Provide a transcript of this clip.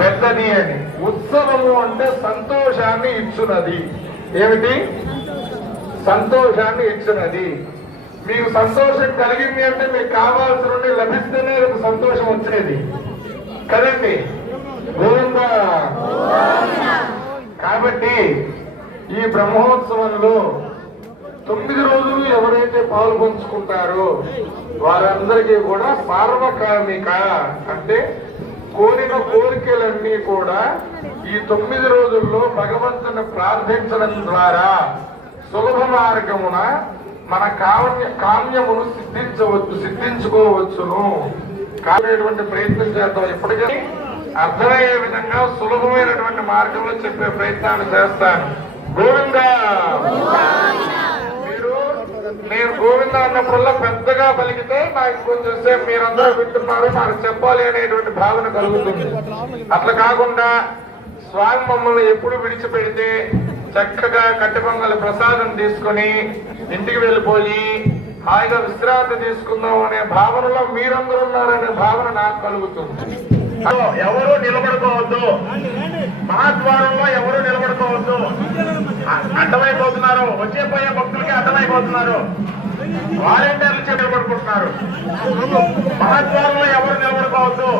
పెద్దది అని. ఉత్సవము అంటే సంతోషాన్ని ఇచ్చున్నది. ఏమిటి? సంతోషాన్ని ఇచ్చినది. మీకు సంతోషం కలిగింది అంటే మీకు కావాల్సిన లభిస్తేనే మీకు సంతోషం వచ్చేది కదండి. గోవిందా. కాబట్టి ఈ బ్రహ్మోత్సవంలో 9 రోజులు ఎవరైతే పాల్గొంచుకుంటారో వారందరికీ కూడా సార్వకామిక అంటే కోరిన కోరికలన్నీ కూడా ఈ 9 రోజుల్లో భగవంతుని ప్రార్థించడం ద్వారా సులభ మార్గమున మన కామ్యమును సిద్ధించుకోవచ్చును. కాలేటువంటి ప్రయత్నం చేద్దాం. ఎప్పటికీ అర్థమయ్యే విధంగా సులభమైనటువంటి మార్గంలో చెప్పే ప్రయత్నాన్ని చేస్తాను. గోవిందా. నేను గోవింద అన్నప్పుడల్లా పెద్దగా పలికితే నాకు కొంచెం సేపు మీరందరూ వింటున్నారు, నాకు చెప్పాలి అనేటువంటి భావన కలుగుతుంది. అట్లా కాకుండా స్వామి మమ్మల్ని ఎప్పుడు విడిచిపెడితే చక్కగా కట్టె పొంగల ప్రసాదం తీసుకుని ఇంటికి వెళ్ళిపోయి హాయిగా విశ్రాంతి తీసుకుందాం అనే భావనలో మీరందరూ ఉన్నారనే భావన నాకు కలుగుతుంది. ఎవరు నిలబడుకోవద్దు, మహాద్వారంలో ఎవరు నిలబడుకోవద్దు. అడ్డమైపోతున్నారు, వచ్చే పోయే భక్తులకి అడ్డమైపోతున్నారు, వాలంటీర్లు నిలబడుకుంటున్నారు. మహాద్వారంలో ఎవరు నిలబడుకోవద్దు.